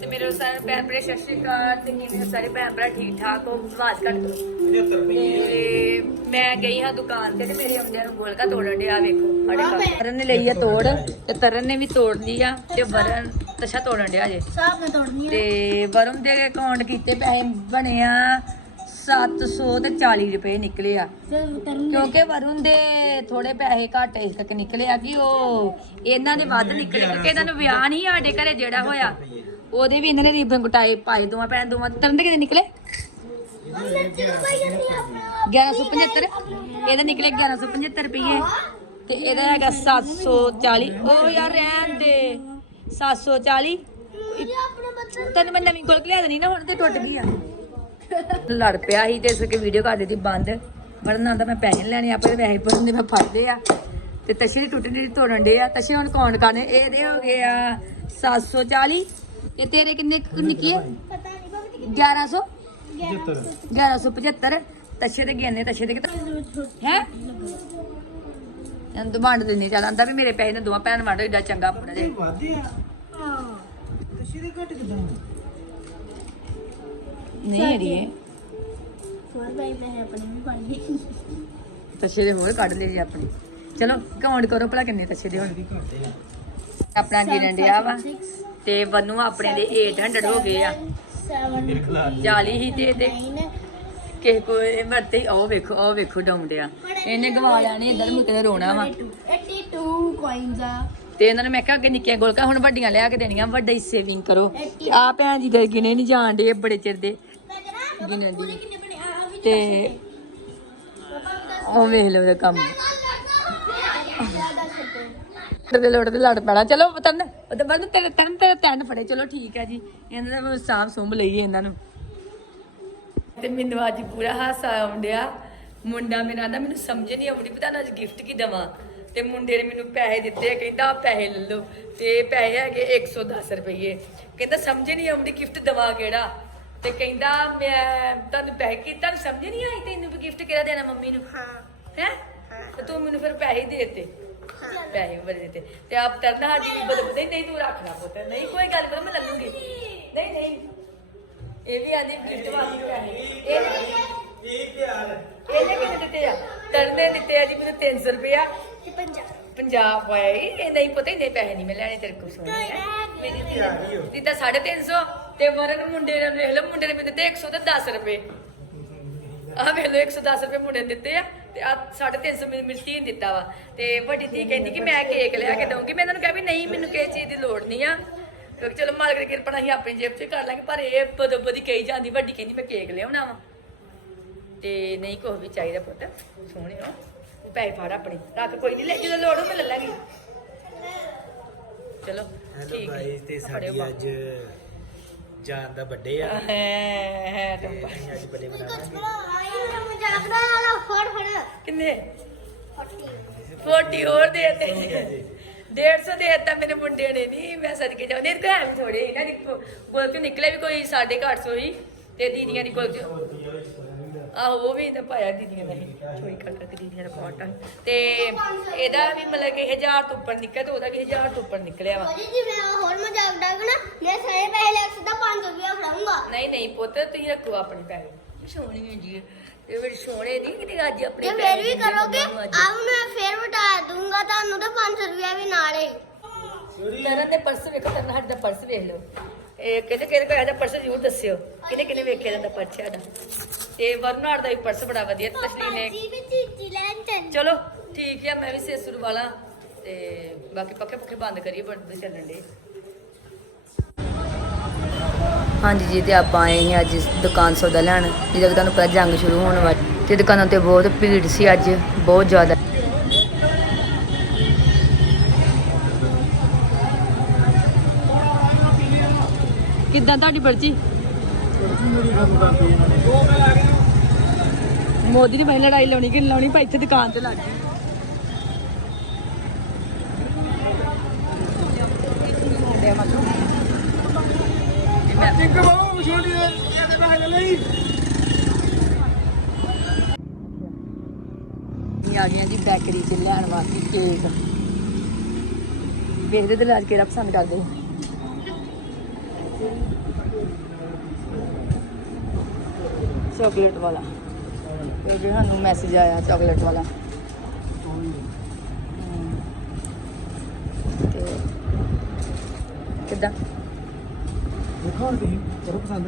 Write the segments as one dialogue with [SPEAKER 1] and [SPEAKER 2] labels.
[SPEAKER 1] ਤੇ ਮੇਰੇ ਸਾਰੇ ਭੈਣ ਭਰਾ ਸਤਿ ਸ਼੍ਰੀ ਅਕਾਲ ਤੇ ਕਿਵੇਂ ਹੋ ਸਾਰੇ ਭੈਣ ਭਰਾ ਠੀਕ ਠਾਕ ਹੋ? ਆਵਾਜ਼ ਕੱਟ ਦੋ ਤੇ ਮੈਂ ਗਈ ਹਾਂ ਦੁਕਾਨ ਤੇ ਤੇ ਮੇਰੇ ਆਉਂਦਿਆਂ ਨੂੰ ਗੋਲਕਾ ਤੋੜਨ ਡਿਆ ਵੇਖੋ ਸਾਡੇ ਘਰ। ਤਰਨ ਨੇ ਲਈ ਆ ਤੋੜ ਤੇ ਤਰਨ ਨੇ ਵੀ ਤੋੜ ਲਈ ਆ ਤੇ ਵਰਨ ਤਸ਼ਾ ਤੋੜਨ ਡਿਆ ਜੇ।
[SPEAKER 2] ਸਾਹਬ ਨੇ ਤੋੜਨੀ ਹੈ
[SPEAKER 1] ਤੇ ਵਰੁਣ ਦੇ ਅਕਾਊਂਟ ਕੀਤੇ ਪੈਸੇ ਬਣੇ ਆ 700 ਤੇ 40 ਰੁਪਏ ਨਿਕਲੇ ਆ। ਕਿਉਂਕਿ ਵਰੁਣ ਦੇ ਥੋੜੇ ਪੈਸੇ ਘੱਟ ਇਸ ਕਰਕੇ ਨਿਕਲੇ ਆ ਕਿ ਉਹ ਇਹਨਾਂ ਦੇ ਵੱਧ ਨਿਕਲੇ ਕਿਉਂਕਿ ਇਹਨਾਂ ਨੂੰ ਵਿਆਹ ਨਹੀਂ ਸਾਡੇ ਘਰੇ ਜਿਹੜਾ ਹੋਇਆ। ਉਹਦੇ ਵੀ ਇਹਨਾਂ ਨੇ ਰੀਬਨ ਕਟਾਏ ਪਾਏ ਦੋਵਾਂ ਭੈਣ ਦੋਵਾਂ ਤਰਨ ਦੇ ਕਿੰਨੇ ਨਿਕਲੇ? 1175 ਇਹਦਾ ਨਿਕਲੇ 1175 ਰੁਪਏ ਤੇ ਇਹਦਾ ਹੈਗਾ 740 ਉਹ ਯਾਰ ਰਹਿਣ ਦੇ। 740 ਤੈਨੂੰ ਮੈਂ ਨਵੀਂ ਗੋਲਕ ਲਿਆ ਦੇਣੀ ਨਾ, ਹੁਣ ਤੇ ਟੁੱਟ ਗਈ ਆ। ਲੜ ਪਿਆ ਸੀ ਤੇ ਇਸ ਕਰਕੇ ਵੀਡੀਓ ਕਰ ਦਿੱਤੀ ਬੰਦ। ਵਰਨ ਆਂਦਾ ਮੈਂ ਪੈਸੇ ਨੀ ਲੈਣੇ, ਆਪੇ ਵੈਸੇ ਪੜਨ ਦੇ ਮੈਂ ਫੜਦੇ ਆ। ਤੇ ਤਸ਼ੇ ਟੁੱਟਣ ਦੇ ਤੋੜਨ ਦੇ ਆ। ਤਸ਼ੇ ਹੁਣ ਕਾਊਂਟ ਕਰਨੇ? ਇਹਦੇ ਹੋ ਗਏ ਆ 740 ਇਹ ਤੇਰੇ ਕਿੰਨੇ ਕੁ ਨਿੱਕੀ ਹੈ?
[SPEAKER 2] ਪਤਾ ਨਹੀਂ ਬਾਬਾ ਜੀ
[SPEAKER 1] 1100 1175 ਤਸ਼ੇ ਦੇ ਗਿਆਨੇ ਤਸ਼ੇ ਦੇ ਹੈ? ਇਹਨੂੰ ਵੰਡ ਦਿੰਨੀ ਚੱਲ ਆਂਦਾ ਵੀ ਮੇਰੇ ਪੈਸੇ ਨੇ ਦੋਵਾਂ ਭੈਣ ਵੰਡ, ਏਡਾ ਚੰਗਾ ਆਪਣਾ ਦੇ
[SPEAKER 3] ਵਾਦੇ ਆ
[SPEAKER 2] ਹਾਂ
[SPEAKER 3] ਦੇ ਘਟ ਕਿਦਾਂ
[SPEAKER 1] ਨਹੀਂ ਅੜੀਏ
[SPEAKER 2] ਸਵਾਲ ਭਾਈ ਮੈਂ ਆਪਣੇ ਵੀ ਪੜ ਗਈ
[SPEAKER 1] ਤਸ਼ੇ ਦੇ ਹੋਰ ਕੱਢ ਲਏ ਜੀ ਆਪਣੀ। ਚਲੋ ਕਾਊਂਟ ਕਰੋ ਭਲਾ ਕਿੰਨੇ ਤਸ਼ੇ ਦੇ ਹੁਣ? ਆਪਣਾ ਗਿਰਨ ਡਿਆ ਵਾ। ਤੇ ਵਨੂ ਆਪਣੇ ਦੇ 800 ਹੋ ਗਏ ਆ। 40 ਹੀ ਤੇ ਤੇ
[SPEAKER 2] 9
[SPEAKER 1] ਕਿਸੇ ਕੋਈ ਮਰਤੇ ਉਹ ਵੇਖੋ ਉਹ ਵੇਖੋ ਡਾਉਂਦਿਆ ਇਹਨੇ ਗਵਾ ਲੈਣੇ, ਇਧਰ ਮੁੱਕੇ ਨੇ ਰੋਣਾ ਵਾ।
[SPEAKER 2] 82 coins ਆ
[SPEAKER 1] ਤੇ ਇਹਨਾਂ ਨੇ ਮੈਂ ਕਿਹਾ ਅੱਗੇ ਨਿੱਕੀਆਂ ਗੋਲਕਾਂ ਹੁਣ ਵੱਡੀਆਂ ਲਿਆ ਕੇ ਦੇਣੀਆਂ, ਵੱਡਾ ਸੇਵਿੰਗ ਕਰੋ। ਤੇ ਆ ਭੈਣ ਜੀ ਦੇ ਗਿਣੇ ਨਹੀਂ ਜਾਣ ਦੇ ਬੜੇ ਚਿਰ ਦੇ।
[SPEAKER 2] ਮੈਂ
[SPEAKER 1] ਦੀ ਤੇ ਉਹ ਵੇਖ ਲਓ ਉਹਦਾ ਕੰਮ। ਤੇ ਲੋੜ ਤੇ ਲੜ ਪੈਣਾ। ਚਲੋ ਤਨ ਉਹਦੇ ਬਾਅਦ ਤੇਰੇ ਤਨ ਤੇਰੇ ਤਨ ਫੜੇ। ਚਲੋ ਠੀਕ ਹੈ ਜੀ। ਇਹਨਾਂ ਦਾ ਸਾਫ਼ ਸੁੰਭ ਲਈਏ ਇਹਨਾਂ ਨੂੰ। ਤੇ ਮੈਨੂੰ ਅੱਜ ਪੂਰਾ ਹਾਸਾ ਆਉਂਦਿਆ ਮੁੰਡਾ ਮੇਰਾ ਆਂਦਾ ਮੈਨੂੰ ਸਮਝ ਨਹੀਂ ਆਉਂਦੀ। ਪਤਾ ਨਾ ਅੱਜ ਗਿਫਟ ਕੀ ਦਵਾਂ। ਤੇ ਮੁੰਡੇ ਨੇ ਮੈਨੂੰ ਪੈਸੇ ਦਿੱਤੇ ਕਹਿੰਦਾ ਪੈਸੇ ਲੈ ਲਓ। ਤੇ ਪੈਸੇ ਹੈਗੇ 110 ਰੁਪਏ ਕਹਿੰਦਾ ਸਮਝ ਨਹੀਂ ਆਉਂਦੀ ਗਿਫਟ ਦਵਾ ਕਿਹੜਾ। ਤੇ ਕਹਿੰਦਾ ਮੈਂ ਤੁਹਾਨੂੰ ਪੈਸੇ ਕੀ ਤੁਹਾਨੂੰ ਸਮਝ ਨਹੀਂ ਆਈ ਤੈਨੂੰ ਵੀ ਗਿਫਟ ਕਿਹੜਾ ਦੇਣਾ ਮੰਮੀ ਨੂੰ?
[SPEAKER 2] ਹਾਂ।
[SPEAKER 1] ਹੈ? ਤੇ ਤੂੰ ਮੈਨੂੰ ਫਿਰ ਪੈਸੇ ਦੇ ਦਿੱਤੇ। ਪੈਸੇ ਬੜੇ ਦਿੱਤੇ। ਤੇ ਆਪ ਤਰਨਾ ਸਾਡੀ ਬਦ ਨਹੀਂ ਨਹੀਂ ਤੂੰ ਰੱਖ ਲੈ ਪੁੱਤ। ਨਹੀਂ ਕੋਈ ਗੱਲ ਕਰ ਮੈਂ ਲੈ ਲੂੰਗੀ ਨਹੀਂ ਨਹੀਂ। ਇਹ ਵੀ ਆਂਦੀ ਗਿਫਟ ਵਾਲੀ ਪੈਸੇ। ਇਹ
[SPEAKER 3] ਇਹ ਪਿਆਰ
[SPEAKER 1] ਇਹਨੇ ਕਿੰਨੇ ਦਿੱਤੇ ਆ? ਤਰਨੇ ਦਿੱਤੇ ਆ ਜੀ ਮੈਨੂੰ 300 ਰੁਪਇਆ।
[SPEAKER 2] ਕਿ ਪੰਜਾਬ
[SPEAKER 1] ਪੰਜਾਬ ਹੋਇਆ ਇਹ ਨਹੀਂ ਪਤਾ ਇੰਨੇ ਪੈਸੇ ਨਹੀਂ ਮੈਂ ਲੈਣੇ ਤੇਰੇ ਕੋਲ ਸੋਨੇ ਮੇਰੀ ਧੀ ਦਿੱਤਾ 350 ਤੇ ਵਰਨ ਮੁੰਡੇ ਨੇ ਵੇਖ ਲਓ ਮੁੰਡੇ ਨੇ ਮੈਨੂੰ ਦਿੱਤੇ 100 ਤੇ 10 ਰੁਪਏ। ਆ ਵੇਖ ਲਓ 110 ਰੁਪਏ ਮੁੰਡੇ ਨੇ ਦਿੱਤੇ ਆ। ਤੇ ਆ 350 ਮੈਨੂੰ ਮਿਲਤੀ ਨਹੀਂ ਦਿੱਤਾ ਵਾ। ਤੇ ਵੱਡੀ ਧੀ ਕਹਿੰਦੀ ਕਿ ਮੈਂ ਕੇਕ ਲਿਆ ਕੇ ਦਊਂਗੀ। ਮੈਂ ਇਹਨਾਂ ਨੂੰ ਕਿਹਾ ਵੀ ਨਹੀਂ ਮੈਨੂੰ ਕਿਸੇ ਚੀਜ਼ ਦੀ ਲੋੜ ਨਹੀਂ ਆ। ਕਿਉਂਕਿ ਚਲੋ ਮਾਲਕ ਦੀ ਕਿਰਪਾ ਨਾਲ ਅਸੀਂ ਆਪਣੀ ਜੇਬ 'ਚ ਕਰ ਲਾਂਗੇ। ਪਰ ਇਹ ਬਦੋ ਬਦੀ ਕਹੀ ਜਾਂਦੀ ਵੱਡੀ ਕਹਿੰਦੀ ਮੈਂ ਕੇਕ ਲਿਆਉਣਾ ਵਾ। ਤੇ ਨਹੀਂ ਕੁਛ ਵੀ ਚਾਹੀਦਾ ਪੁੱਤ ਸੋਹਣਿਓ। ਪੈਸੇ ਫੜ ਆਪਣੀ ਰੱਖ ਕੋਈ ਨਹੀਂ ਲੈ ਜਦੋਂ ਲੋੜ ਹੋ ਮੈਂ ਲੈ ਲਾਂਗੀ। ਚਲੋ
[SPEAKER 3] ਹੈਲੋ
[SPEAKER 1] ਠੀਕ ਹੈ।
[SPEAKER 3] ਗਾਇਸ ਤੇ ਸਾਡੀ ਅੱਜ ਜਾਨ ਦਾ ਵੱਡੇ ਆ।
[SPEAKER 1] ਹੈ ਹੈ
[SPEAKER 3] ਤੇ। ਅਸੀਂ ਅੱਜ ਵੱਡੇ ਮਨਾਵਾਂਗੇ
[SPEAKER 2] ਆਈ ਨਾ ਮਜ਼ਾਕ ਨਾ ਆਲਾ ਫੜ ਫੜ
[SPEAKER 1] ਕਿੰਨੇ?
[SPEAKER 2] 40
[SPEAKER 1] 40 ਹੋਰ ਦੇ ਦੇ 150 ਦੇ ਦਿੱਤਾ ਮੇਰੇ ਮੁੰਡੇ ਨੇ ਨਹੀਂ ਮੈਂ ਸਦਕੇ ਜਾਉਂਦੇ ਇਹ ਘਰ ਥੋੜੇ ਇਹਨਾਂ ਦੀ ਕੋਲ ਤੋਂ ਨਿਕਲੇ ਵੀ ਕੋਈ 850 ਹੀ ਤੇ ਦੀਦੀਆਂ ਦੀ ਕੋਲ ਤੋਂ ਆਹੋ ਉਹ ਵੀ ਇਹਨੇ ਪਾਇਆ ਦੀਦੀਆਂ ਨੇ। ਥੋੜੀ ਕੱਟ ਕੱਟ ਦੀਦੀਆਂ ਦਾ ਪਾਟਾ ਤੇ ਇਹਦਾ ਵੀ ਮਤਲਬ ਕਿ 1000 ਤੋਂ ਉੱਪਰ ਨਿਕਲਿਆ ਤੇ ਉਹਦਾ ਵੀ 1000 ਤੋਂ ਉੱਪਰ ਨਿਕਲਿਆ ਵਾ।
[SPEAKER 2] ਭਾਜੀ ਜੀ ਮੈਂ ਹੋਰ ਮਜ਼ਾਕ ਡਾਕਣਾ ਮੈਂ ਸਾਰੇ ਪੈਸੇ ਲੈ ਸਿੱਧਾ 500 ਰੁਪਇਆ ਫੜਾਉਂਗਾ
[SPEAKER 1] ਨਹੀਂ ਨਹੀਂ ਪੁੱਤ ਤੁਸੀਂ ਰੱਖੋ ਆਪਣੇ ਪੈਸੇ। ਸੋਹਣੀ ਹੈ ਜੀ ਇਹ ਬੜੀ ਸੋਹਣੇ ਨਹੀਂ ਕਿਤੇ ਅੱਜ ਆਪਣੇ
[SPEAKER 2] ਫੇਰ ਵੀ
[SPEAKER 1] ਦਿੰਦੇ
[SPEAKER 2] ਕਰੋਗੇ?
[SPEAKER 1] ਨੂੰ।
[SPEAKER 2] ਆਪ ਮੈਂ ਫੇਰ ਵਟਾ ਦੂੰਗਾ ਤੁਹਾਨੂੰ ਤਾਂ 500 ਰੁਪਇਆ ਵੀ ਨਾਲੇ
[SPEAKER 1] ਤਰਨ ਦੇ ਪਰਸ ਵੇਖੋ ਤਰਨ ਸਾਡੇ ਦਾ ਪਰਸ ਵੇਖ ਲਓ। ਇਹ ਕਹਿੰਦੇ ਕਿਹਦੇ ਕੋਲ ਇਹਦਾ ਪਰਸ ਜ਼ਰੂਰ ਦੱਸਿਓ। ਕਿਹਨੇ ਕਿਹਨੇ ਵੇਖਿਆ ਇਹਦਾ ਪਰਸ ਦਾ ਤੇ ਵਰਨਾੜ ਦਾ ਵੀ ਪਰਸ ਬੜਾ ਵਧੀਆ ਤੇ ਤਸਲੀ ਨੇ
[SPEAKER 2] ਜੀ ਵੀ ਚੀਚੀ ਲੈਣ ਚੱਲ।
[SPEAKER 1] ਚਲੋ ਠੀਕ ਹੈ ਮੈਂ ਵੀ ਸੇਸੁਰ ਵਾਲਾ ਤੇ ਬਾਕੀ ਪੱਕੇ ਪੱਕੇ ਬੰਦ ਕਰੀਏ ਬੰਦ ਚੱਲਣ ਦੇ ਹਾਂਜੀ ਜੀ ਤੇ ਆਪਾਂ ਆਏ ਹਾਂ ਅੱਜ ਦੁਕਾਨ ਸੌਦਾ ਲੈਣ। ਜਿਹਦਾ ਕਿ ਤੁਹਾਨੂੰ ਪਤਾ ਜੰਗ ਸ਼ੁਰੂ ਹੋਣ ਵਾਲੀ ਤੇ ਦੁਕਾਨਾਂ ਤੇ ਬਹੁਤ ਭੀੜ ਸੀ ਅੱਜ ਬਹੁਤ ਜ਼ਿਆਦਾ। ਕਿੱਦਾਂ ਤੁਹਾਡੀ ਬਰਜੀ ਮੋਦੀ ਨੇ ਪਹਿਲਾਂ ਲੜਾਈ ਲਾਉਣੀ ਕਿ ਨੀ ਲਾਉਣੀ ਭਾਈ ਇੱਥੇ ਦੁਕਾਨ ਤੇ ਲੱਗ ਗਈ। ਆ ਗਈਆਂ ਜੀ ਬੈਕਰੀ ਚ ਲੈਣ ਵਾਸਤੇ ਕੇਕ ਵੇਖਦੇ ਤੇ ਅੱਜ ਕਿਹੜਾ ਪਸੰਦ ਕਰਦੇ ਚਾਕਲੇਟ ਵਾਲਾ। ਕਿਉਂਕਿ ਸਾਨੂੰ ਮੈਸੇਜ ਆਇਆ ਚਾਕਲੇਟ ਵਾਲਾ। ਤੇ ਕਿੱਦਾਂ?
[SPEAKER 3] ਦੇਖੋ ਹੁਣ ਤੁਸੀਂ ਕਰੋ ਪਸੰਦ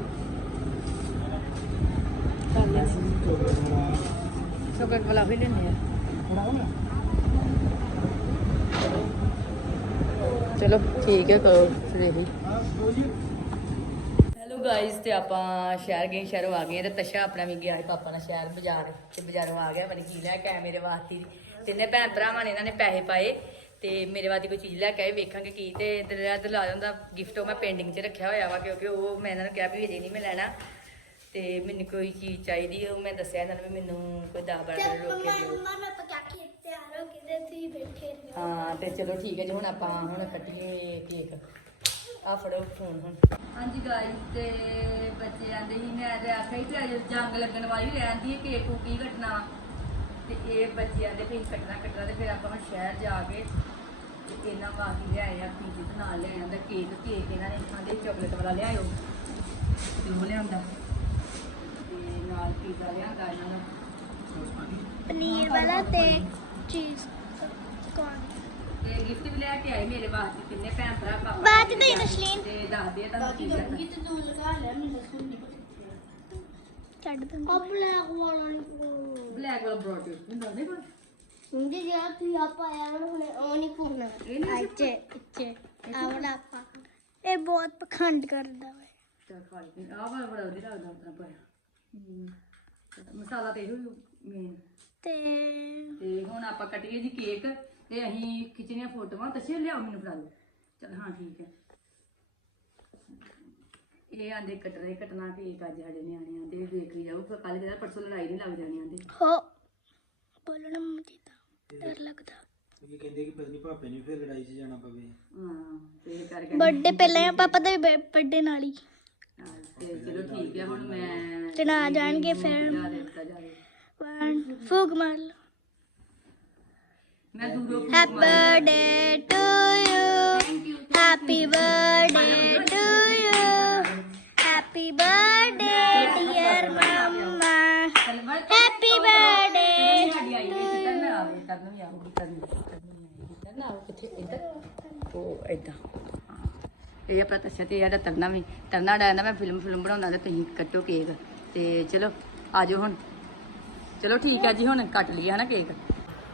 [SPEAKER 1] ਕਰ ਲਿਆ
[SPEAKER 3] ਚੋਕਲੇਟ
[SPEAKER 1] ਚਾਕਲੇਟ ਵਾਲਾ ਵੀ ਲੈਣੇ ਆ।
[SPEAKER 3] ਥੋੜਾ ਹੋਣਾ
[SPEAKER 1] ਚਲੋ ਠੀਕ ਹੈ, ਕਰੋ ਫਿਰ ਇਹੀ। ਗਾਇਸ ਤੇ ਆਪਾਂ ਸ਼ਹਿਰ ਗਏ ਸ਼ਹਿਰੋਂ ਆ ਗਏ ਤੇ ਤਸ਼ਾ ਆਪਣਾ ਵੀ ਗਿਆ ਹੈ ਪਾਪਾ ਨਾਲ ਸ਼ਹਿਰ ਬਾਜ਼ਾਰ ਤੇ ਬਾਜ਼ਾਰੋਂ ਆ ਗਿਆ ਮਨ ਕੀ ਲੈ ਕੇ ਆਇਆ ਮੇਰੇ ਵਾਸਤੇ ਤਿੰਨੇ ਭੈਣ ਭਰਾਵਾਂ ਨੇ ਇਹਨਾਂ ਨੇ ਪੈਸੇ ਪਾਏ ਤੇ ਮੇਰੇ ਵਾਸਤੇ ਕੋਈ ਚੀਜ਼ ਲੈ ਕੇ ਆਏ ਵੇਖਾਂਗੇ ਕੀ ਤੇ ਦਰਿਆ ਦਲਾ ਜਾਂਦਾ ਗਿਫਟ ਉਹ ਮੈਂ ਪੈਂਡਿੰਗ 'ਚ ਰੱਖਿਆ ਹੋਇਆ ਵਾ ਕਿਉਂਕਿ ਉਹ ਮੈਂ ਇਹਨਾਂ ਨੂੰ ਕਿਹਾ ਵੀ ਅਜੇ ਨਹੀਂ ਮੈਂ ਲੈਣਾ ਤੇ ਮੈਨੂੰ ਕੋਈ ਚੀਜ਼ ਚਾਹੀਦੀ ਹੈ ਉਹ ਮੈਂ ਦੱਸਿਆ ਇਹਨਾਂ ਨੂੰ ਵੀ ਮੈਨੂੰ ਕੋਈ ਦਾ ਬੜਾ
[SPEAKER 2] ਜਦ
[SPEAKER 1] ਰੋਕ
[SPEAKER 2] ਮੰਮਾ
[SPEAKER 1] ਕੇ ਦਿਓ।
[SPEAKER 2] ਮੰਮਾ ਮੈਂ ਪਕਾ ਕੇ ਤਿਆਰ ਹੋ ਕੇ ਤੇ ਤੁਸੀਂ ਬੈਠੇ ਰਹੋ।
[SPEAKER 1] ਹਾਂ ਤੇ ਚਲੋ ਠੀਕ ਹੈ ਜੀ ਹੁਣ ਆਪਾਂ ਹੁਣ ਕੱਟੀਏ ਕੇਕ ਆ ਫੜੋ ਫੋਨ ਹੁਣ। ਹਾਂਜੀ ਗਾਇਸ ਤੇ ਬੱਚੇ ਆਂਦੇ ਸੀ ਮੈਂ ਤੇ ਆਖਿਆ ਸੀ ਕਿ ਅੱਜ ਜੰਗ ਲੱਗਣ ਵਾਲੀ ਰਹਿੰਦੀ ਹੈ ਕੇਕ ਕੂ ਕੀ ਕੱਟਣਾ? ਤੇ ਇਹ ਬੱਚੇ ਆਂਦੇ ਵੀ ਕੱਟਣਾ ਕੱਟਣਾ ਤੇ ਫਿਰ ਆਪਾਂ ਹੁਣ ਸ਼ਹਿਰ ਜਾ ਕੇ ਤੇ ਇਹਨਾਂ ਵਾਸਤੇ ਲਿਆਏ ਆ ਪੀਜ਼ੇ ਦੇ ਨਾਲ ਲਿਆਏ ਆਂਦਾ ਕੇਕ ਕੇਕ ਇਹਨਾਂ ਨੇ ਖਾਂਦੇ ਚਾਕਲੇਟ ਵਾਲਾ ਲਿਆਇਓ। ਤੇ ਉਹ ਲਿਆਂਦਾ ਤੇ ਨਾਲ ਪੀਜ਼ਾ ਲਿਆਂਦਾ ਇਹਨਾਂ ਦਾ।
[SPEAKER 2] ਪਨੀਰ ਵਾਲਾ ਤੇ ਚੀਜ਼ ਕੌਣ?
[SPEAKER 1] ਤੇ ਗਿਫਟ ਵੀ ਲੈ ਕੇ ਆਏ ਮੇਰੇ ਵਾਸਤੇ ਕਿੰਨੇ ਭੈਣ ਭਰਾ ਪਾਪਾ
[SPEAKER 2] ਬਾਅਦ ਚ ਦੇਈ ਨਸਲੀਨ।
[SPEAKER 1] ਤੇ ਦੱਸ ਦੇ ਤੁਹਾਨੂੰ ਕੀ ਕਰਨਾ
[SPEAKER 2] ਛੱਡ ਦੇ ਆ। ਬਲੈਕ ਵਾਲਾ ਨਹੀਂ
[SPEAKER 1] ਬਲੈਕ ਵਾਲਾ ਬਰੋਡ ਹੁੰਦਾ ਨਹੀਂ ਕੋਈ
[SPEAKER 2] ਹੁੰਦੀ ਜਿਹੜਾ ਤੁਸੀਂ ਆਪਾਂ ਆਇਆ ਨਾ ਹੁਣੇ ਉਹ ਨਹੀਂ ਪਾਉਣਾ
[SPEAKER 1] ਇਹ ਨਹੀਂ
[SPEAKER 2] ਇੱਥੇ ਇੱਥੇ ਆ ਵਾਲਾ ਆਪਾਂ। ਇਹ ਬਹੁਤ ਪਖੰਡ ਕਰਦਾ ਵਾ।
[SPEAKER 1] ਚਲ ਖਾ ਲਈ ਆਹ ਵਾਲਾ ਬੜਾ ਵਧੀਆ ਲੱਗਦਾ ਆਪਣਾ ਪਾਇਆ। ਮਸਾਲਾ ਤੇ ਇਹੋ ਮੇਨ
[SPEAKER 2] ਤੇ
[SPEAKER 1] ਤੇ ਹੁਣ ਆਪਾਂ ਕੱਟੀਏ ਜੀ ਕੇਕ ਤੇ ਅਸੀਂ ਖਿੱਚਣੀਆਂ ਫੋਟੋਆਂ ਤਸੇ ਲਿਆਓ ਮੈਨੂੰ ਫੜਾ ਦਿਓ। ਚਲ ਹਾਂ ਠੀਕ ਹੈ। ਇਹ ਆਂਦੇ ਕੱਟਰੇ ਕੱਟਣਾ ਕੇਕ ਅੱਜ ਸਾਡੇ ਨਿਆਣਿਆਂ ਦੇ ਵੇਖ ਲਈ ਜਾਊ ਕੱਲ ਜਿਹੜਾ ਪਰਸੋਂ ਲੜਾਈ ਨਹੀਂ ਲੱਗ ਜਾਣੀ ਆਂਦੇ।
[SPEAKER 2] ਹੋ ਬੋਲਣਾ ਮੁਝੇ ਤਾਂ ਡਰ ਲੱਗਦਾ।
[SPEAKER 3] ਇਹ ਕਹਿੰਦੇ ਕਿ ਪਤਾ ਨਹੀਂ ਭਾਪੇ ਨੂੰ ਫਿਰ ਲੜਾਈ 'ਚ ਜਾਣਾ ਪਵੇ।
[SPEAKER 1] ਹਾਂ ਤੇ ਇਹ ਕਰਕੇ
[SPEAKER 2] ਬਰਥਡੇ ਪਹਿਲਾਂ ਆ ਪਾਪਾ ਦਾ ਬਰਥਡੇ ਨਾਲ ਹੀ।
[SPEAKER 1] ਹਾਂ, ਤੇ ਚਲੋ ਠੀਕ ਹੈ ਹੁਣ ਮੈਂ
[SPEAKER 2] ਤੇ ਨਾ ਜਾਣਗੇ ਫਿਰ।
[SPEAKER 1] ਦਿੱਤਾ ਜਾਵੇ।
[SPEAKER 2] ਫੂਕ ਮਾਰ ਲਓ
[SPEAKER 1] ਮੈਂ ਦੂਰੋਂ phone
[SPEAKER 2] happy birthday to you happy birthday to you happy birthday dear mama happy birthday
[SPEAKER 1] ਸਾਡੀ ਆਈ ਹੈ ਤਰਨ ਆਵੇ ਤਰਨ ਵੀ ਤਰਨ ਤਰਨ ਆਉ ਕਿੱਥੇ ਇੱਧਰ ਉਹ ਏਦਾਂ ਹਾਂ। ਇਹ ਆਪਣਾ ਦੱਸਿਆ ਤੇ ਇਹਦਾ ਤਰਨਾ ਵੀ ਤਰਨਾ ਡਾਇਨਾ ਮੈਂ ਫਿਲਮ ਫਿਲਮ ਬਣਾਉਣਾ ਤੇ ਤੁਸੀਂ ਕੱਟੋ ਕੇਕ ਤੇ ਚਲੋ ਆਜੋ ਹੁਣ। ਚਲੋ ਠੀਕ ਹੈ ਜੀ ਹੁਣ ਕੱਟ ਲਈਏ ਹਨਾ cake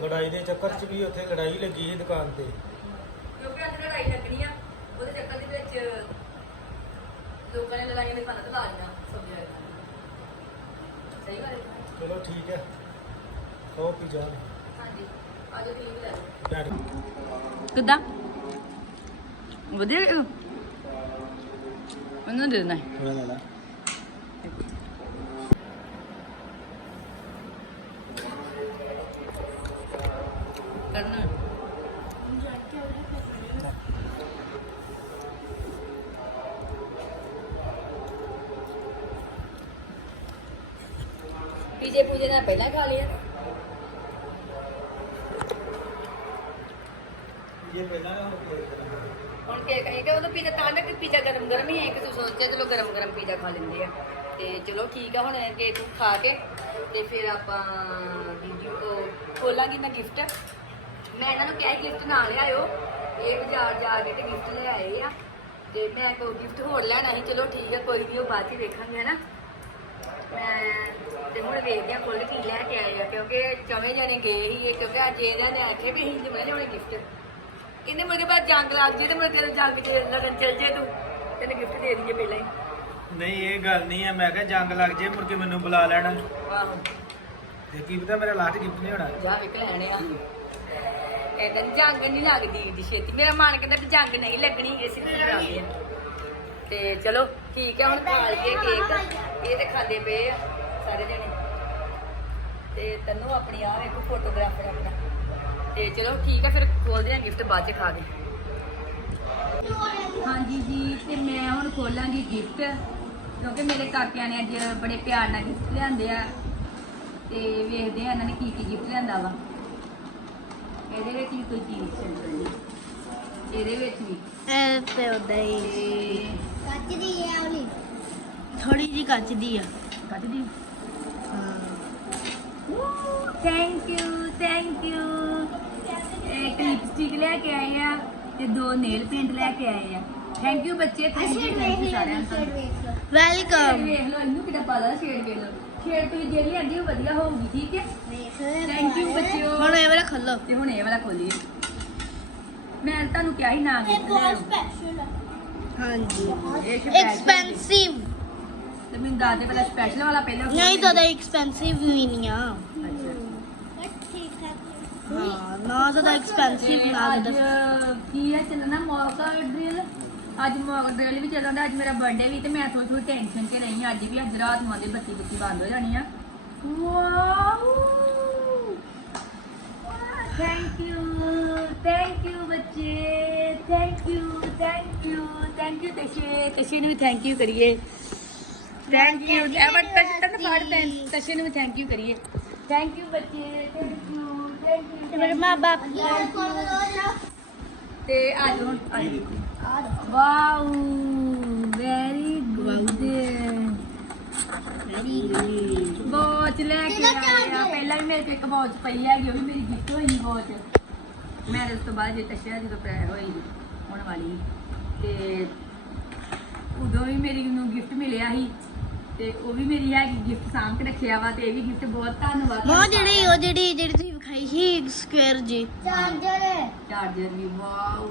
[SPEAKER 3] ਲੜਾਈ ਦੇ ਚੱਕਰ 'ਚ ਵੀ ਉੱਥੇ ਲੜਾਈ ਲੱਗੀ ਸੀ ਦੁਕਾਨ ਤੇ।
[SPEAKER 1] ਕਿਉਂਕਿ ਅੱਜ ਲੜਾਈ ਲੱਗਣੀ ਆ ਉਹਦੇ ਚੱਕਰ ਦੇ ਵਿੱਚ ਲੋਕਾਂ ਨੇ ਲੜਾਈਆਂ ਦੇ ਪਾਣਾ ਤੇ ਲਾ ਲਈਆਂ ਸਬਜ਼ੀ ਵਾਲੇ ਸਹੀ ਗੱਲ ਹੈ
[SPEAKER 3] ਚਲੋ ਠੀਕ ਹੈ। ਖਾਓ ਪੀਜ਼ਾ
[SPEAKER 1] ਹਾਂਜੀ ਆਜੋ ਠੀਕ ਲੈ
[SPEAKER 3] ਡੈਡ
[SPEAKER 1] ਕਿੱਦਾਂ? ਵਧੀਆ ਮੈਨੂੰ ਦੇ ਦੇਣਾ।
[SPEAKER 3] ਥੋੜਾ ਲੈ ਲਾ
[SPEAKER 1] ਕਰਨਾ ਪੀਜੇ ਪੂਜੇ ਨਾਲ ਪਹਿਲਾਂ ਖਾ ਲਿਆ
[SPEAKER 3] ਇਹ ਪਹਿਲਾਂ ਨਾ
[SPEAKER 1] ਹੁਣ ਕੇ ਕਹੇ ਕਿ ਉਹ ਪੀਜ਼ਾ ਤਾਂ ਨਾ ਕਿ ਪੀਜ਼ਾ ਗਰਮ ਗਰਮ ਹੀ ਹੈ ਕਿ ਤੂੰ ਸੋਚਿਆ ਚਲੋ ਗਰਮ ਗਰਮ ਪੀਜ਼ਾ ਖਾ ਲੈਂਦੇ ਆ। ਤੇ ਚਲੋ ਠੀਕ ਆ ਹੁਣ ਕੇਕ ਖਾ ਕੇ ਤੇ ਫਿਰ ਆਪਾਂ ਵੀਡੀਓ ਖੋਲਾਂਗੀ ਮੈਂ ਗਿਫਟ ਮੈਂ ਇਹਨਾਂ ਨੂੰ ਕਿਹਾ ਗਿਫਟ ਨਾ ਲਿਆਇਓ। ਇਹ ਬਾਜ਼ਾਰ ਜਾ ਕੇ ਤੇ ਗਿਫਟ ਲੈ ਆਏ ਆ। ਤੇ ਮੈਂ ਕੋਈ ਗਿਫਟ ਹੋਰ ਲੈਣਾ ਸੀ। ਚਲੋ ਠੀਕ ਹੈ ਕੋਈ ਨਹੀਂ ਉਹ ਬਾਅਦ ਚ ਵੇਖਾਂਗੇ ਹਨਾ। ਮੈਂ ਤੇ ਹੁਣ ਵੇਖਦੇ ਆ ਖੁੱਲ ਕੀ ਲੈ ਕੇ ਆਏ ਆ ਕਿਉਂਕਿ ਚਵੇਂ ਜਣੇ ਗਏ ਇਹ ਕਿਉਂਕਿ ਅੱਜ ਇਹਨਾਂ ਨੇ ਆਖਿਆ ਵੀ ਅਸੀਂ ਜਿਵੇਂ ਲਿਆਉਣੇ ਗਿਫਟ ਕਹਿੰਦੇ ਮੁਰਗੇ ਬਾਅਦ ਜੰਗ ਲੱਗ ਜੇ ਤੇ ਮੁਰਗੇ ਜੰਗ ਚ ਲਗਨ ਚੱਲ ਜੇ ਤੂੰ ਤੈਨੂੰ ਗਿਫਟ ਦੇ ਦਈਏ ਪਹਿਲਾਂ ਹੀ।
[SPEAKER 3] ਨਹੀਂ ਇਹ ਗੱਲ ਨਹੀਂ ਹੈ ਮੈਂ ਕਿਹਾ ਜੰਗ ਲੱਗ ਜੇ ਮੁੜ ਕੇ ਮੈਨੂੰ ਬੁਲਾ ਲੈਣਾ।
[SPEAKER 1] ਆਹੋ।
[SPEAKER 3] ਤੇ ਕੀ ਪਤਾ ਮੇਰਾ ਲਾਸਟ ਗਿਫਟ ਨਹੀਂ ਹੋਣਾ।
[SPEAKER 1] ਜਾ ਵੇਖ ਲੈਣੇ ਆ। ਕਹਿੰਦਾ ਜੰਗ ਨਹੀਂ ਲੱਗਦੀ ਦੀ ਛੇਤੀ। ਮੇਰਾ ਮਨ ਕਹਿੰਦਾ ਵੀ ਜੰਗ ਨਹੀਂ ਲੱਗਣੀ ਇਸ ਲਈ ਬਣਾਉਂਦੇ ਆ। ਤੇ ਚਲੋ ਠੀਕ ਹੈ ਹੁਣ ਖਾ ਲਈਏ ਕੇਕ ਇਹ ਤੇ ਖਾਂਦੇ ਪਏ ਆ। ਸਾਰੇ ਜਣੇ। ਤੇ ਤੈਨੂੰ ਆਪਣੀ ਆ ਵੇਖੋ ਫੋਟੋਗ੍ਰਾਫਰ ਆਪਣਾ ਤੇ ਚਲੋ ਠੀਕ ਹੈ ਫਿਰ ਖੋਲਦੇ ਆ ਗਿਫਟ ਬਾਅਦ ਚ ਖਾ ਕੇ। ਹਾਂਜੀ ਜੀ ਤੇ ਮੈਂ ਹੁਣ ਖੋਲਾਂਗੀ ਗਿਫਟ ਕਿਉਂਕਿ ਮੇਰੇ ਕਾਕਿਆਂ ਨੇ ਅੱਜ ਬੜੇ ਪਿਆਰ ਨਾਲ ਗਿਫਟ ਲਿਆਂਦੇ ਆ। ਤੇ ਵੇਖਦੇ ਆ ਇਹਨਾਂ ਨੇ ਕੀ ਕੀ ਗਿਫਟ ਲਿਆਂਦਾ ਵਾ। ਇਹਦੇ ਵਿੱਚ ਵੀ ਕੋਈ ਚੀਜ਼ ਚੱਲ ਰਹੀ ਇਹਦੇ ਵਿੱਚ ਵੀ।
[SPEAKER 2] ਇਹ ਤੇ ਉਦਾਂ ਹੀ। ਕੱਚ ਦੀ ਹੈ ਵਾਲੀ ਥੋੜੀ ਜੀ ਕੱਚ ਦੀ ਆ।
[SPEAKER 1] ਕੱਟ ਦੀ ਥੈਂਕ ਯੂ ਥੈਂਕ ਯੂ ਇੱਕ ਲਿਪਸਟਿਕ ਲੈ ਕੇ ਆਏ ਆ ਤੇ ਦੋ ਨੇਲ ਪੇਂਟ ਲੈ ਕੇ ਆਏ ਆ। ਥੈਂਕ ਯੂ ਬੱਚੇ ਥੈਂਕ ਯੂ ਥੈਂਕ ਯੂ ਸਾਰਿਆਂ ਨੂੰ। ਸ਼ੇਡ
[SPEAKER 2] ਵੈਲਕਮ
[SPEAKER 1] ਵੇਖ ਲਓ ਇਹਨੂੰ ਕਿੱਦਾਂ ਪਾਦਾ ਸ਼ੇਡ ਵੇਖ ਲਓ। ਸ਼ੇਡ ਤੁਸੀਂ ਜਿਹੜੀ ਆਂਦੀ ਉਹ ਵਧੀਆ ਹੋਊਗੀ ਠੀਕ ਹੈ? ਥੈਂਕ ਯੂ ਬੱਚਿਓ।
[SPEAKER 2] ਹੁਣ ਇਹ ਵਾਲਾ ਖੋਲੋ।
[SPEAKER 1] ਤੇ ਹੁਣ ਇਹ ਵਾਲਾ ਖੋਲੀਏ। ਮੈਂ ਤੁਹਾਨੂੰ ਕਿਹਾ ਸੀ ਨਾ ਗਿਫਟ ਲੈ
[SPEAKER 2] ਸਪੈਸ਼ਲ ਹਾਂਜੀ। ਐਕਸਪੈਂਸਿਵ
[SPEAKER 1] ਤੇ ਮੈਨੂੰ ਦੱਸ ਦੇ ਪਹਿਲਾਂ ਸਪੈਸ਼ਲ ਵਾਲਾ ਪਹਿਲਾਂ
[SPEAKER 2] ਨਹੀਂ ਤਾਂ ਐਕਸਪੈਂਸਿਵ ਵੀ ਨਹੀਂ ਆ।
[SPEAKER 1] ਅੱਛਾ
[SPEAKER 2] ਹਾਂ ਨਾ ਤਾਂ ਐਕਸਪੈਂਸਿਵ ਨਾ
[SPEAKER 1] ਅੱਜ
[SPEAKER 2] ਤਾਂ
[SPEAKER 1] ਕੀ ਹੈ ਚੱਲਣਾ ਮੌਕਾ ਡਰਿਲ ਅੱਜ ਮੌਕਾ ਡਰਿਲ ਵੀ ਚੱਲਦਾ ਅੱਜ ਮੇਰਾ ਬਰਥਡੇ ਵੀ ਤੇ ਮੈਂ ਥੋੜੀ ਥੋੜੀ ਟੈਨਸ਼ਨ ਤੇ ਰਹੀ ਅੱਜ ਵੀ ਅੱਜ ਰਾਤ ਨੂੰ ਦੇ ਬੱਤੀ ਬੱਤੀ ਬੰਦ ਹੋ ਜਾਣੀ ਆ। Wow thank you thank you ਬੱਚੇ thank you thank you thank you ਤਸ਼ੇ। ਤਸ਼ੇ ਨੂੰ ਵੀ ਥੈਂਕ ਯੂ ਕਰੀਏ। ਥੈਂਕ ਯੂ ਐਵਰ ਤਸ਼ ਤਨ ਫਾੜ ਪੈਨ ਤਸ਼ੇ ਨੂੰ ਥੈਂਕ ਯੂ ਕਰੀਏ ਥੈਂਕ ਯੂ ਬੱਚੇ ਥੈਂਕ ਯੂ ਥੈਂਕ ਯੂ
[SPEAKER 2] ਮੇਰੇ ਮਾਂ ਬਾਪ
[SPEAKER 1] ਤੇ ਅੱਜ ਹੁਣ ਅੱਜ ਦੇਖੋ wow very good
[SPEAKER 2] very good
[SPEAKER 1] watch ਲੈ ਕੇ ਆਏ ਆ ਪਹਿਲਾਂ ਵੀ ਮੇਰੇ ਕੋਲ ਇੱਕ ਵਾਚ ਪਈ ਹੈਗੀ ਉਹ ਵੀ ਮੇਰੀ ਗਿਫਟ ਹੋਈ ਸੀ ਵਾਚ ਮੈਂ ਉਸ ਤੋਂ ਬਾਅਦ ਜੇ ਤਸ਼ਿਆ ਜਦੋਂ ਪ੍ਰੈਰ ਹੋਈ ਹੋਣ ਵਾਲੀ ਤੇ ਉਦੋਂ ਵੀ ਮੇਰੀ ਨੂੰ ਗਿਫਟ ਮਿਲਿਆ ਸੀ ਤੇ ਉਹ ਵੀ ਮੇਰੀ ਹੈਗੀ ਗਿਫਟ ਸਾਂਭ ਕੇ ਰੱਖਿਆ ਵਾ ਤੇ ਇਹ ਵੀ ਗਿਫਟ ਬਹੁਤ ਧੰਨਵਾਦ
[SPEAKER 2] ਮਾਂ ਜਿਹੜੀ ਉਹ ਜਿਹੜੀ ਜਿਹੜੀ ਤੁਸੀਂ ਵਿਖਾਈ ਸੀ ਸਕੁਅਰ ਜੀ। ਚਾਰਜਰ।
[SPEAKER 1] ਚਾਰਜਰ ਵੀ ਵਾਓ।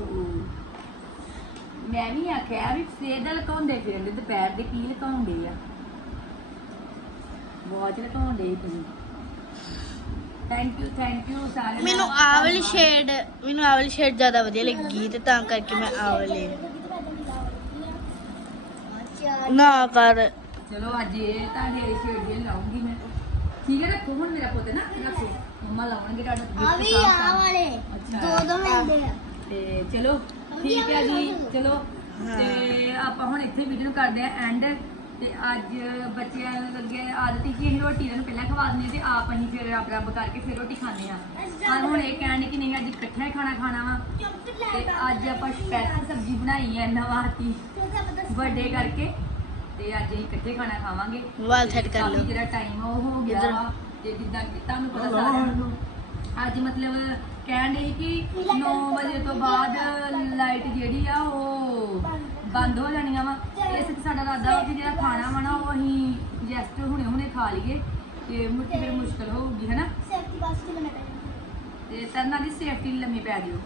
[SPEAKER 1] ਮੈਂ ਵੀ ਆਖਿਆ ਵੀ ਸਵੇਰ ਦਾ ਲਕਾਉਂਦੇ ਫਿਰਦੇ ਦੁਪਹਿਰ ਦੇ ਕੀ ਲਕਾਉਂਦੇ ਆ? ਵਾਚ ਲਕਾਉਂਦੇ ਤੁਸੀਂ। ਥੈਂਕ ਯੂ ਥੈਂਕ ਯੂ ਸਾਰੇ
[SPEAKER 2] ਮੈਨੂੰ ਆਹ ਵਾਲੀ ਸ਼ੇਡ ਮੈਨੂੰ ਆਹ ਵਾਲੀ ਸ਼ੇਡ ਜ਼ਿਆਦਾ ਵਧੀਆ ਲੱਗੀ ਤੇ ਤਾਂ ਕਰਕੇ ਮੈਂ ਆਹ ਵਾਲੀ ਨਾ ਕਰ।
[SPEAKER 1] ਚਲੋ ਅੱਜ ਇਹ ਤੁਹਾਡੇ ਸ਼ੇਡ ਦੇ ਲਾਉਂਗੀ ਮੈਂ। ਠੀਕ ਹੈ ਰੱਖੋ ਹੁਣ ਮੇਰਾ ਪੁੱਤ ਨਾ ਰੱਖੋ। ਮੰਮਾ ਲਾਉਣਗੇ ਤੁਹਾਡਾ
[SPEAKER 2] ਆ ਵੀ ਆ ਵਾਲੇ। ਦੋ ਦੋ ਮਿਲਦੇ ਆ।
[SPEAKER 1] ਤੇ ਚਲੋ ਠੀਕ ਹੈ ਜੀ ਚਲੋ। ਤੇ ਆਪਾਂ ਹੁਣ ਇੱਥੇ ਵੀਡੀਓ ਨੂੰ ਕਰਦੇ ਆ ਐਂਡ ਤੇ ਅੱਜ ਬੱਚਿਆਂ ਨੂੰ ਲੱਗੇ ਆਦਤ ਸੀ ਕਿ ਅਸੀਂ ਰੋਟੀ ਇਹਨਾਂ ਨੂੰ ਪਹਿਲਾਂ ਖਵਾ ਦਿੰਦੇ ਤੇ ਆਪ ਅਸੀਂ ਫਿਰ ਰੱਬ ਰੱਬ ਕਰਕੇ ਫਿਰ ਰੋਟੀ ਖਾਂਦੇ ਆ ਆ ਹੁਣ ਇਹ ਕਹਿਣ ਕਿ ਨਹੀਂ ਅੱਜ ਇਕੱਠਾ ਹੀ ਖਾਣਾ ਖਾਣਾ ਵਾ। ਤੇ ਅੱਜ ਆਪਾਂ ਸਪੈਸ਼ਲ ਸਬਜ਼ੀ ਬਣਾਈ ਹੈ ਨਵਾਤੀ ਵੱਡੇ ਕਰਕੇ। ਤੇ ਅੱਜ ਅਸੀਂ ਇਕੱਠੇ ਖਾਣਾ ਖਾਵਾਂਗੇ।
[SPEAKER 2] ਵਾਲ ਸੈੱਟ ਕਰ
[SPEAKER 1] ਕਾਫੀ
[SPEAKER 2] ਲਓ।
[SPEAKER 1] ਜਿਹੜਾ ਟਾਈਮ ਉਹ ਹੋ ਗਿਆ
[SPEAKER 2] ਇੱਧਰ।
[SPEAKER 1] ਵਾ। ਤੇ ਜਿੱਦਾਂ ਕਿ ਤੁਹਾਨੂੰ ਪਤਾ ਸਾਰਿਆਂ ਨੂੰ। ਅੱਜ ਮਤਲਬ ਕਹਿਣ ਦੇ ਕਿ 9 ਵਜੇ ਤੋਂ ਬਾਅਦ ਲਾਈਟ ਜਿਹੜੀ ਆ ਉਹ ਬੰਦ ਹੋ ਜਾਣੀਆਂ ਵਾ। ਇਸ ਤੇ ਸਾਡਾ ਇਰਾਦਾ ਵਾ ਕਿ ਜਿਹੜਾ ਖਾਣਾ ਵਾ ਨਾ ਉਹ ਅਸੀਂ ਜੈਸਟ ਹੁਣੇ ਹੁਣੇ ਖਾ ਲਈਏ। ਤੇ ਮੁੜ ਕੇ ਫਿਰ ਮੁਸ਼ਕਲ ਹੋਊਗੀ ਹੈਨਾ? ਤੇ ਤਰਨਾ ਦੀ ਸੇਫਟੀ ਲੰਮੀ ਪੈ ਜਿਓ।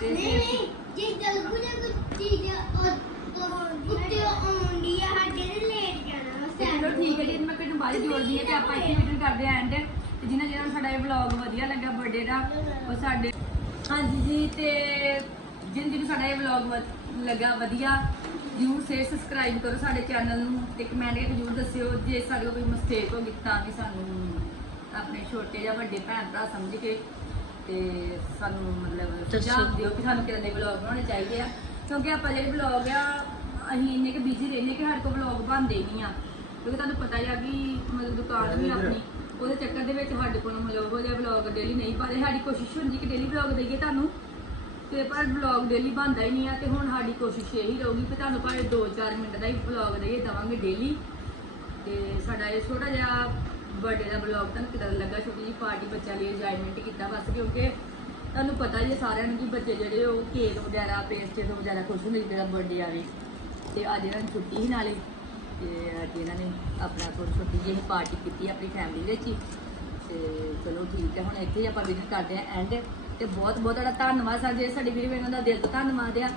[SPEAKER 1] ਤੇ safety-
[SPEAKER 2] ਜੀ ਜਲਗੂ ਨੇ ਕੁਝ ਚੀਜ਼ ਉੱਤੇ ਆਉਂਦੀ ਆ ਸਾਡੇ ਨੇ ਲੇਟ ਜਾਣਾ
[SPEAKER 1] ਤੇ ਚਲੋ ਠੀਕ ਹੈ ਜੀ ਮੈਂ ਕਿਹਨੂੰ ਬਾਅਦ ਜੋੜਦੀ ਹੈ ਤੇ ਆਪਾਂ ਇੱਥੇ ਵੀਡੀਓ ਕਰਦੇ ਆਂ ਐਂਡ ਤੇ ਜਿਨ੍ਹਾਂ ਜਿਹਨਾਂ ਨੂੰ ਸਾਡਾ ਇਹ ਵਲੌਗ ਵਧੀਆ ਲੱਗਾ ਬਰਥਡੇ ਦਾ ਉਹ ਸਾਡੇ ਹਾਂਜੀ ਜੀ ਤੇ ਜਿਨ ਜਿਹਨੂੰ ਸਾਡਾ ਇਹ ਵਲੌਗ ਲੱਗਾ ਵਧੀਆ ਜਰੂਰ ਸੇ ਸਬਸਕ੍ਰਾਈਬ ਕਰੋ ਸਾਡੇ ਚੈਨਲ ਨੂੰ। ਤੇ ਕਮੈਂਟ ਕਰਕੇ ਜਰੂਰ ਦੱਸਿਓ ਜੇ ਸਾਡੇ ਕੋਲ ਕੋਈ ਮਿਸਟੇਕ ਹੋ ਗਈ ਤਾਂ ਕਿ ਸਾਨੂੰ ਆਪਣੇ ਛੋਟੇ ਜਾਂ ਵੱਡੇ ਭੈਣ ਭਰਾ ਸਮਝ ਕੇ ਤੇ ਸਾਨੂੰ ਮਤਲਬ ਸੁਝਾਅ ਦਿਓ ਕਿ ਸਾਨੂੰ ਕਿਹੜੇ ਵਲੌਗ ਬਣਾਉਣੇ ਚਾਹੀਦੇ ਆ। ਕਿਉਂਕਿ ਆਪਾਂ ਜਿਹੜੇ ਵਲੌਗ ਆ ਅਸੀਂ ਇੰਨੇ ਕਿ ਬਿਜ਼ੀ ਰਹਿੰਦੇ ਕਿ ਸਾਡੇ ਕੋਲ ਵਲੌਗ ਬਣਦੇ ਹੀ। ਨਹੀਂ ਆ ਕਿਉਂਕਿ ਤੁਹਾਨੂੰ ਪਤਾ ਹੀ ਆ ਕਿ ਮਤਲਬ ਦੁਕਾਨ ਵੀ ਆਪਣੀ। ਉਹਦੇ ਚੱਕਰ ਦੇ ਵਿੱਚ ਸਾਡੇ ਕੋਲ ਮਤਲਬ ਉਹ ਜਿਹਾ ਵਲੌਗ ਡੇਲੀ ਨਹੀਂ ਪਾਦੇ ਸਾਡੀ ਕੋਸ਼ਿਸ਼ ਹੁੰਦੀ ਕਿ ਡੇਲੀ ਵਲੌਗ ਦੇਈਏ ਤੁਹਾਨੂੰ। ਤੇ ਪਰ ਵਲੌਗ ਡੇਲੀ ਬਣਦਾ ਹੀ ਨਹੀਂ ਆ ਤੇ ਹੁਣ ਸਾਡੀ ਕੋਸ਼ਿਸ਼ ਇਹੀ ਰਹੂਗੀ ਕਿ ਤੁਹਾਨੂੰ ਭਾਵੇਂ 2-4 ਮਿੰਟ ਦਾ ਹੀ ਵਲੌਗ ਦੇਈਏ, ਦਵਾਂਗੇ ਡੇਲੀ ਤੇ ਸਾਡਾ ਇਹ ਛੋਟਾ ਜਿਹਾ ਬਰਥਡੇ ਦਾ ਵਲੌਗ ਤੁਹਾਨੂੰ ਕਿਦਾਂ ਲੱਗਾ? ਛੋਟੀ ਜਿਹੀ ਪਾਰਟੀ ਬੱਚਿਆਂ ਲਈ ਇੰਜੋਇਮੈਂਟ ਕੀਤਾ ਬਸ, ਕਿਉਂਕਿ ਤੁਹਾਨੂੰ ਪਤਾ ਹੀ ਹੈ ਸਾਰਿਆਂ ਨੂੰ ਕਿ ਬੱਚੇ ਜਿਹੜੇ ਉਹ ਕੇਕ ਵਗੈਰਾ ਪੇਸਟਰੀ ਵਗੈਰਾ ਖੁਸ਼ ਹੁੰਦੇ ਜਿਹੜਾ ਬਰਥਡੇ ਆਵੇ। ਤੇ ਅੱਜ ਇਹਨਾਂ ਨੂੰ ਛੁੱਟੀ ਸੀ ਨਾਲੇ ਤੇ ਅੱਜ ਇਹਨਾਂ ਨੇ ਆਪਣਾ ਥੋੜੀ ਛੋਟੀ ਜਿਹੀ ਪਾਰਟੀ ਕੀਤੀ ਆਪਣੀ ਫੈਮਿਲੀ ਵਿੱਚ ਹੀ। ਤੇ ਚਲੋ ਠੀਕ ਹੈ ਹੁਣ ਇੱਥੇ ਹੀ ਆਪਾਂ ਵੀਡੀਓ ਕਰਦੇ ਆਂ ਐਂਡ ਤੇ ਬਹੁਤ ਬਹੁਤ ਤੁਹਾਡਾ ਧੰਨਵਾਦ ਸਾਡੇ ਸਾਡੀ ਵੀਡੀਓ ਵੇਖਣ ਦਾ ਦਿਲ ਤੋਂ ਧੰਨਵਾਦ ਆ।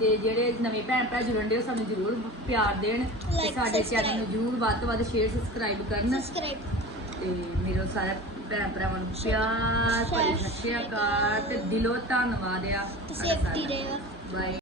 [SPEAKER 1] ਤੇ ਜਿਹੜੇ ਨਵੇਂ ਭੈਣ ਭਰਾ ਜੁੜਨ ਦੇ ਸਾਨੂੰ ਜ਼ਰੂਰ ਪਿਆਰ ਦੇਣ। ਤੇ ਸਾਡੇ ਚੈਨਲ. ਨੂੰ ਜ਼ਰੂਰ ਵੱਧ ਤੋਂ ਵੱਧ ਸ਼ੇਅਰ ਸਬਸਕ੍ਰਾਈਬ ਕਰਨ।
[SPEAKER 2] ਸਬਸਕ੍ਰਾਈਬ
[SPEAKER 1] ਤੇ ਮੇਰੇ ਸਾਰੇ ਭੈਣ ਭਰਾਵਾਂ ਨੂੰ ਪਿਆਰ ਭਰੀ ਸਤਿ ਸ਼੍ਰੀ ਅਕਾਲ ਤੇ ਦਿਲੋਂ ਧੰਨਵਾਦ ਆ।
[SPEAKER 2] ਸੇਫਟੀ ਰਹੇਗਾ
[SPEAKER 1] ਬਾਏ